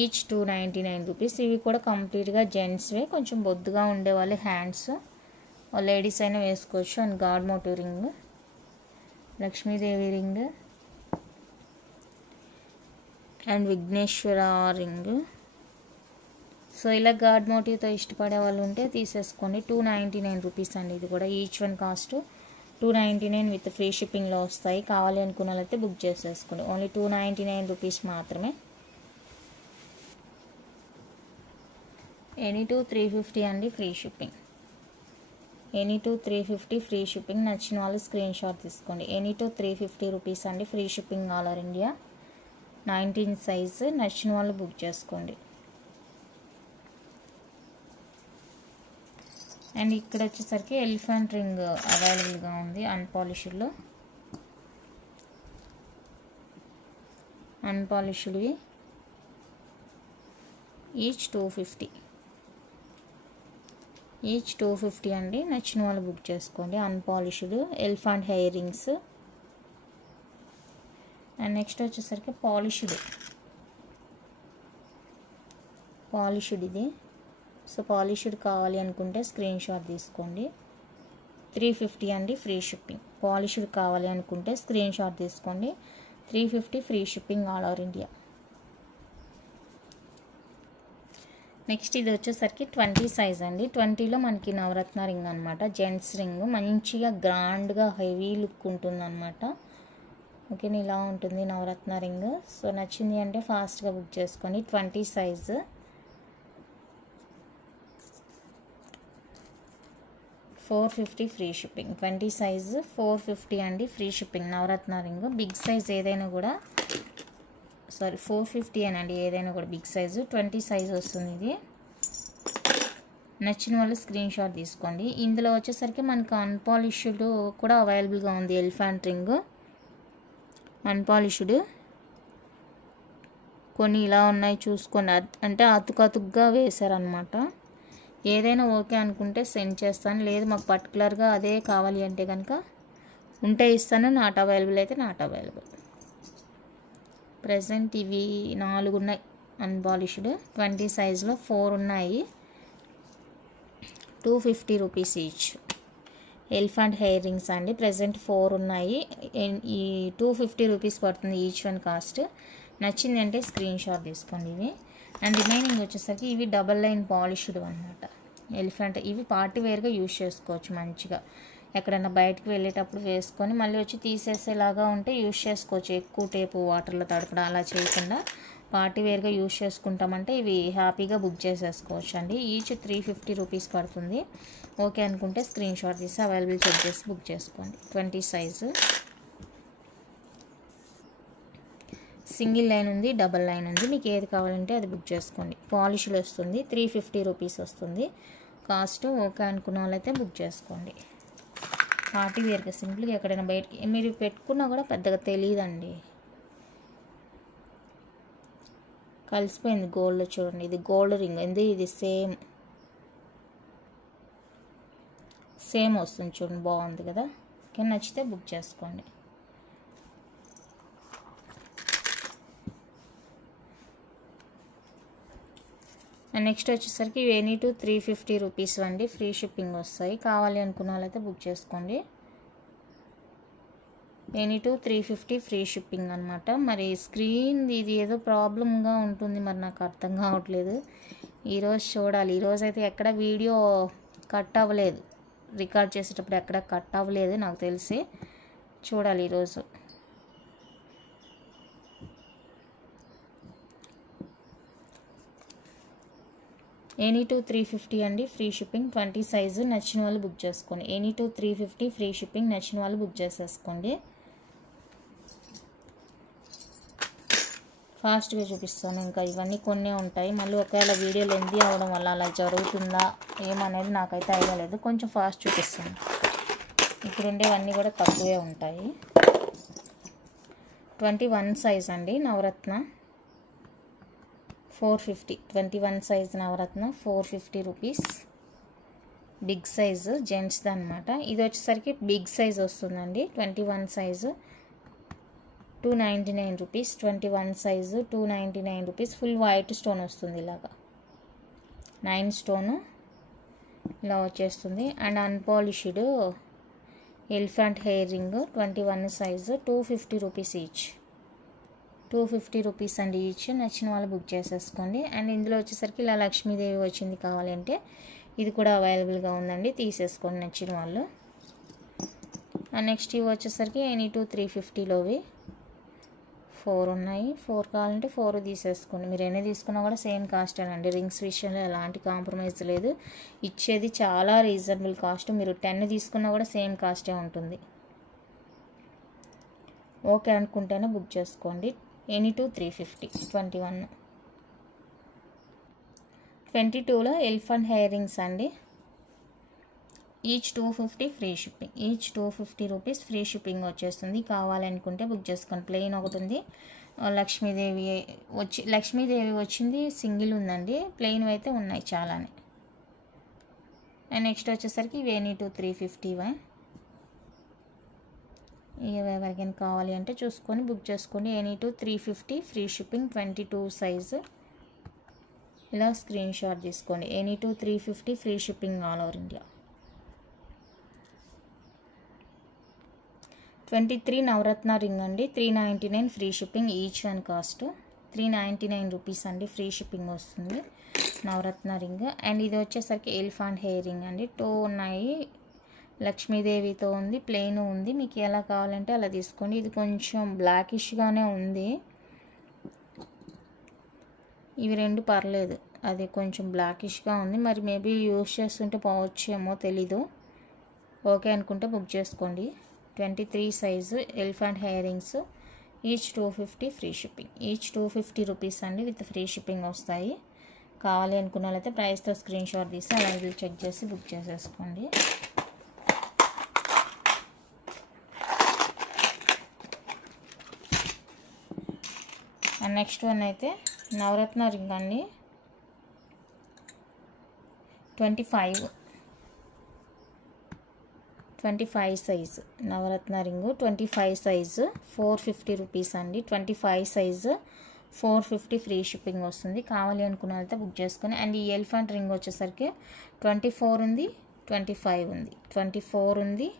Each 299 rupees. ఇవి కూడా కంప్లీట్గా జెంట్స్వే. కొంచెం బొద్దుగా ఉండేవాళ్ళు హ్యాండ్స్, లేడీస్ అయినా వేసుకోవచ్చు. And god motive ring, Lakshmidevi ring, and Vighneshwara ring. So ఇలా గాడ్ మోటివ్తో ఇష్టపడే వాళ్ళు ఉంటే తీసేసుకోండి. 299 రూపీస్ అండి. ఇది కూడా each one cost 299 with free షిప్పింగ్లో వస్తాయి. కావాలి అనుకున్న వాళ్ళైతే బుక్ చేసేసుకోండి. ఓన్లీ 299 రూపీస్ మాత్రమే. ఎనీ టూ 350 అండి, free shipping. Any two 350 free shipping. నచ్చిన వాళ్ళు స్క్రీన్ షాట్ తీసుకోండి. ఎనీ టూ 350 రూపీస్ అండి, free shipping all over India. 19 size. నచ్చిన వాళ్ళు బుక్ చేసుకోండి. అండ్ ఇక్కడ వచ్చేసరికి ఎలిఫెంట్ రింగ్ అవైలబుల్గా ఉంది అన్పాలిష్డ్లో. అన్పాలిష్డ్వి ఈచ్ 250. ఈచ్ 250 అండి. నచ్చిన వాళ్ళు బుక్ చేసుకోండి. Unpolished elephant hair rings. And next వచ్చేసరికి పాలిష్డ్ ఇది. సో పాలిష్డ్ కావాలి అనుకుంటే స్క్రీన్ షాట్ తీసుకోండి. 350 అండి, ఫ్రీ షిప్పింగ్. పాలిష్డ్ కావాలి అనుకుంటే స్క్రీన్ షాట్ తీసుకోండి. 350 free shipping all over India. Next ఇది వచ్చేసరికి 20 సైజ్ అండి. 20లో మనకి నవరత్న రింగ్ అనమాట, జెంట్స్ రింగ్. మంచిగా గ్రాండ్గా హెవీ లుక్ ఉంటుంది అనమాట. ఓకే, ఇలా ఉంటుంది నవరత్న రింగ్. సో నచ్చింది అంటే ఫాస్ట్గా బుక్ చేసుకోండి. 20 సైజు, 450 ఫ్రీ షిప్పింగ్. 20 సైజు 450 అండి, ఫ్రీ షిప్పింగ్. నవరత్న రింగ్ బిగ్ సైజ్ ఏదైనా కూడా, 450 అనండి ఏదైనా కూడా బిగ్ సైజు. 20 సైజ్ వస్తుంది ఇది. నచ్చిన వాళ్ళు స్క్రీన్ షాట్ తీసుకోండి. ఇందులో వచ్చేసరికి మనకు అన్పాలిష్డ్ కూడా అవైలబుల్గా ఉంది. ఎలిఫెంట్ రింగ్ అన్పాలిష్డ్ కొన్ని ఇలా ఉన్నాయి, చూసుకోండి. అంటే అతుకతుగ్గా వేశారనమాట. ఏదైనా ఓకే అనుకుంటే సెండ్ చేస్తాను, లేదు మాకు పర్టికులర్గా అదే కావాలి అంటే కనుక ఉంటే ఇస్తాను, నాట్ అవైలబుల్ అయితే నాట్ అవైలబుల్. ప్రజెంట్ ఇవి 4 ఉన్నాయి అన్పాలిష్డ్. 20 సైజులో 4 ఉన్నాయి. 250 rupees each. Elephant hair rings అండి, ప్రజెంట్ 4 ఉన్నాయి. ఈ 250 రూపీస్ పడుతుంది ఈచ్ వన్ కాస్ట్. నచ్చింది అంటే స్క్రీన్ షాట్ తీసుకోండి ఇవి. అండ్ రిమైనింగ్ వచ్చేసరికి ఇవి డబల్ లైన్ పాలిష్డ్ అనమాట. ఎలిఫెంట్ ఇవి పార్టీ వేర్గా యూజ్ చేసుకోవచ్చు. మంచిగా ఎక్కడైనా బయటకు వెళ్ళేటప్పుడు వేసుకొని మళ్ళీ వచ్చి తీసేసేలాగా ఉంటే యూజ్ చేసుకోవచ్చు. ఎక్కువ టేపు వాటర్లో తడపడం అలా చేయకుండా పార్టీ వేర్గా యూజ్ చేసుకుంటామంటే ఇవి హ్యాపీగా బుక్ చేసేసుకోవచ్చు అండి. ఈచ్ 350 రూపీస్ పడుతుంది. ఓకే అనుకుంటే స్క్రీన్ షాట్ తీసి అవైలబుల్ చెక్ చేసి బుక్ చేసుకోండి. 20 సైజు, సింగిల్ లైన్ ఉంది, డబల్ లైన్ ఉంది. మీకు ఏది కావాలంటే అది బుక్ చేసుకోండి. పాలిష్లో వస్తుంది, 350 రూపీస్ వస్తుంది కాస్ట్. ఓకే అనుకున్న వాళ్ళైతే బుక్ చేసుకోండి. పార్టీ వేర్గా సింపుల్గా ఎక్కడైనా బయటకి మీరు పెట్టుకున్నా కూడా పెద్దగా తెలియదండి. కలిసిపోయింది గోల్డ్. చూడండి, ఇది గోల్డ్ రింగ్. ఇది సేమ్ వస్తుంది చూడండి, బాగుంది కదా. ఓకే, నచ్చితే బుక్ చేసుకోండి. నెక్స్ట్ వచ్చేసరికి ఎనీ టూ 350 రూపీస్ అండి, ఫ్రీ షిప్పింగ్ వస్తాయి. కావాలి అనుకున్న వాళ్ళైతే బుక్ చేసుకోండి. ఎనీ టూ 350 ఫ్రీ షిప్పింగ్ అనమాట. మరి స్క్రీన్ ఇది ఏదో ప్రాబ్లంగా ఉంటుంది, మరి నాకు అర్థం కావట్లేదు. ఈరోజు చూడాలి. ఈరోజు అయితే ఎక్కడ వీడియో కట్ అవ్వలేదు, రికార్డ్ చేసేటప్పుడు ఎక్కడ కట్ అవ్వలేదు నాకు తెలిసి. చూడాలి ఈరోజు. ఎనీ టూ 350 అండి, ఫ్రీ షిప్పింగ్. 20 సైజు నచ్చిన వాళ్ళు బుక్ చేసుకోండి. ఎనీ టూ 350 ఫ్రీ షిప్పింగ్, నచ్చిన వాళ్ళు బుక్ చేసేసుకోండి. ఫాస్ట్గా చూపిస్తాను. ఇంకా ఇవన్నీ కొన్నే ఉంటాయి. మళ్ళీ ఒకవేళ వీడియో లెంతీ అవ్వడం వల్ల అలా జరుగుతుందా ఏమనేది నాకైతే ఐడియా లేదు. కొంచెం ఫాస్ట్ చూపిస్తాను. ఇక్కడ ఉండేవన్నీ కూడా తక్కువే ఉంటాయి. 21 సైజ్ అండి నవరత్న, 450. 21 సైజ్ నవరత్న 450 రూపీస్. బిగ్ సైజు జెంట్స్ది అనమాట. ఇది వచ్చేసరికి బిగ్ సైజ్ వస్తుందండి. 21 size 299 rupees. 21 size 299 rupees. Full white stone వస్తుంది, ఇలాగా 9 స్టోను ఇలా వచ్చేస్తుంది. And unpolished elephant hair ring 21 size 250 rupees each. 250 rupees అండి ఈచ్. నచ్చిన వాళ్ళు బుక్ చేసేసుకోండి. అండ్ ఇందులో వచ్చేసరికి ఇలా లక్ష్మీదేవి వచ్చింది కావాలంటే ఇది కూడా అవైలబుల్గా ఉందండి, తీసేసుకోండి నచ్చిన వాళ్ళు. అండ్ నెక్స్ట్ ఇవి వచ్చేసరికి ఎనీ టూ 350లోవి 4 ఉన్నాయి. 4 కావాలంటే 4 తీసేసుకోండి. మీరు ఎన్ని తీసుకున్నా కూడా సేమ్ కాస్ట్ అండి. రింగ్స్ విషయంలో ఎలాంటి కాంప్రమైజ్ లేదు, ఇచ్చేది చాలా రీజనబుల్ కాస్ట్. మీరు 10 తీసుకున్నా కూడా సేమ్ కాస్టే ఉంటుంది. ఓకే అనుకుంటేనే బుక్ చేసుకోండి. Any two 350. 21. 22లో ఎలిఫెంట్ హెయిర్ రింగ్స్ అండి. Each 250 free shipping. Each 250 rupees free shipping వచ్చేస్తుంది. కావాలనుకుంటే బుక్ చేసుకోండి. ప్లెయిన్ ఒకటి ఉంది, లక్ష్మీదేవి వచ్చింది సింగిల్ ఉందండి. ప్లెయిన్ అయితే ఉన్నాయి చాలానే. అండ్ నెక్స్ట్ వచ్చేసరికి ఎనీ టూ 350. ఎవరికైనా కావాలి అంటే చూసుకొని బుక్ చేసుకోండి. Any two 350 free shipping. 22 size ఇలా స్క్రీన్ షాట్ తీసుకోండి. Any two 350 free shipping all over India. 23 నవరత్న రింగ్ అండి. 399 free shipping. Each one cost 399 rupees అండి, ఫ్రీ షిప్పింగ్ వస్తుంది నవరత్న రింగ్. అండ్ ఇది వచ్చేసరికి ఎలిఫెంట్ హెయిర్ రింగ్ అండి. 2 ఉన్నాయి. లక్ష్మీదేవితో ఉంది, ప్లెయిన్ ఉంది. మీకు ఎలా కావాలంటే అలా తీసుకోండి. ఇది కొంచెం బ్లాకిష్గానే ఉంది. ఇవి 2 పర్లేదు, అది కొంచెం బ్లాకిష్గా ఉంది. మరి మేబీ యూస్ చేస్తుంటే పోవచ్చేమో తెలీదు. ఓకే అనుకుంటే బుక్ చేసుకోండి. 23 size elephant hair rings. Each 250 free shipping. Each 250 rupees అండి, విత్ ఫ్రీ షిప్పింగ్ వస్తాయి. కావాలి అనుకున్న వాళ్ళైతే ప్రైస్తో స్క్రీన్ షాట్ తీసి అవైలబుల్ చెక్ చేసి బుక్ చేసేసుకోండి. అండ్ నెక్స్ట్ వన్ అయితే నవరత్న రింగ్ అండి. 25 సైజు నవరత్న రింగు. 25 సైజు 450 రూపీస్ అండి. 25 సైజు 450 ఫ్రీ షిప్పింగ్ వస్తుంది. కావాలి అనుకున్న వాళ్ళతో బుక్ చేసుకొని. అండ్ ఈ ఎలిఫెంట్ రింగ్ వచ్చేసరికి 24 ఉంది, 25 ఉంది, 24 ఉంది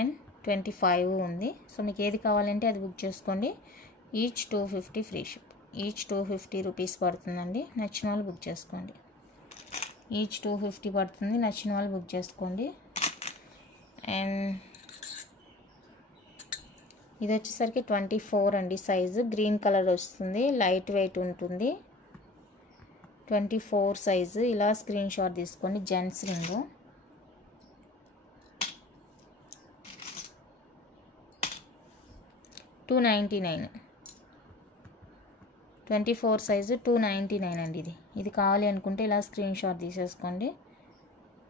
అండ్ 25 ఉంది. సో మీకు ఏది కావాలంటే అది బుక్ చేసుకోండి. Each 250 free ship. Each 250 rupees పడుతుందండి. నచ్చిన వాళ్ళు బుక్ చేసుకోండి. ఈచ్ 250 పడుతుంది, నచ్చిన వాళ్ళు బుక్ చేసుకోండి. అండ్ ఇది వచ్చేసరికి 24 అండి సైజు. గ్రీన్ కలర్ వస్తుంది, లైట్ వెయిట్ ఉంటుంది. 24 సైజు ఇలా స్క్రీన్ షాట్ తీసుకోండి. Gents ring. $299. 24 సైజు 299 అండి. ఇది కావాలి అనుకుంటే ఇలా స్క్రీన్ షాట్ తీసేసుకోండి.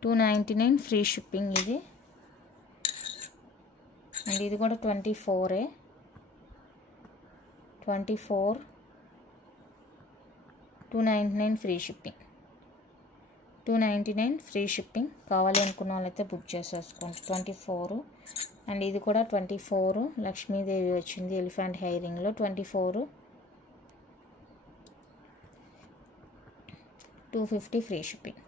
299 ఫ్రీ షిప్పింగ్ ఇది. అండ్ ఇది కూడా 24. 24 299 ఫ్రీ షిప్పింగ్. 299 free shipping. కావాలి అనుకున్న వాళ్ళైతే బుక్ చేసేసుకోండి. 24. అండ్ ఇది కూడా 24 లక్ష్మీదేవి వచ్చింది ఎలిఫెంట్ హెయిర్ రింగ్లో. 24 250 ఫ్రీ షిప్పింగ్.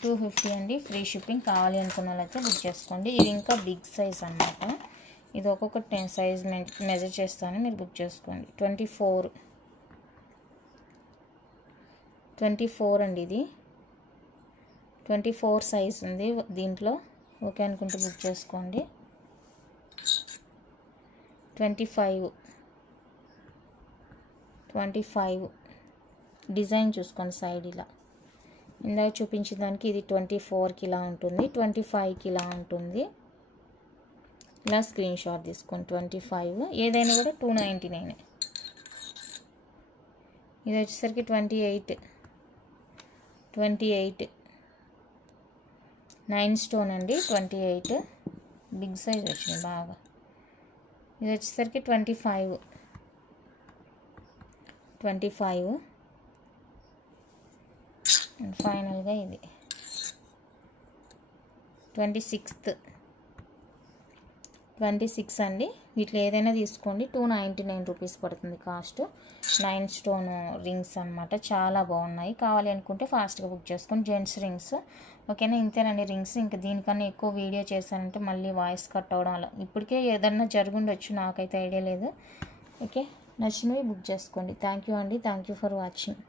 250 అండి ఫ్రీ షిప్పింగ్. కావాలి అనుకున్న వాళ్ళైతే బుక్ చేసుకోండి. ఇది ఇంకా బిగ్ సైజ్ అన్నమాట. ఇది ఒక్కొక్కటి 10 సైజ్ మెజర్ చేస్తాను, మీరు బుక్ చేసుకోండి. 24 24 అండి, ఇది 24 సైజ్ ఉంది దీంట్లో. ఓకే అనుకుంటే బుక్ చేసుకోండి. 25 డిజైన్ చూసుకోండి సైడ్ ఇలా. ఇందాక చూపించిన దానికి ఇది 24కి ఇలా ఉంటుంది, 25కి ఇలా ఉంటుంది. ఇలా స్క్రీన్ షాట్ తీసుకోండి. 25 ఏదైనా కూడా 299. ఇది వచ్చేసరికి 28 9 స్టోన్ అండి. 28 బిగ్ సైజ్ వచ్చింది బాగా. ఇది వచ్చేసరికి 25 అండ్ ఫైనల్గా ఇది 26 అండి. వీటిలో ఏదైనా తీసుకోండి. 299 రూపీస్ పడుతుంది కాస్ట్. 9 స్టోన్ రింగ్స్ అనమాట, చాలా బాగున్నాయి. కావాలి అనుకుంటే ఫాస్ట్గా బుక్ చేసుకోండి. Gents rings. ఓకేనా, ఇంతేనండి రింగ్స్. ఇంకా దీనికన్నా ఎక్కువ వీడియో చేశానంటే మళ్ళీ వాయిస్ కట్ అవ్వడం అలా ఇప్పటికే ఏదన్నా జరుగుండొచ్చు, నాకైతే ఐడియా లేదు. ఓకే, నచ్చినవి బుక్ చేసుకోండి. థ్యాంక్ యూ అండి. Thank you for watching.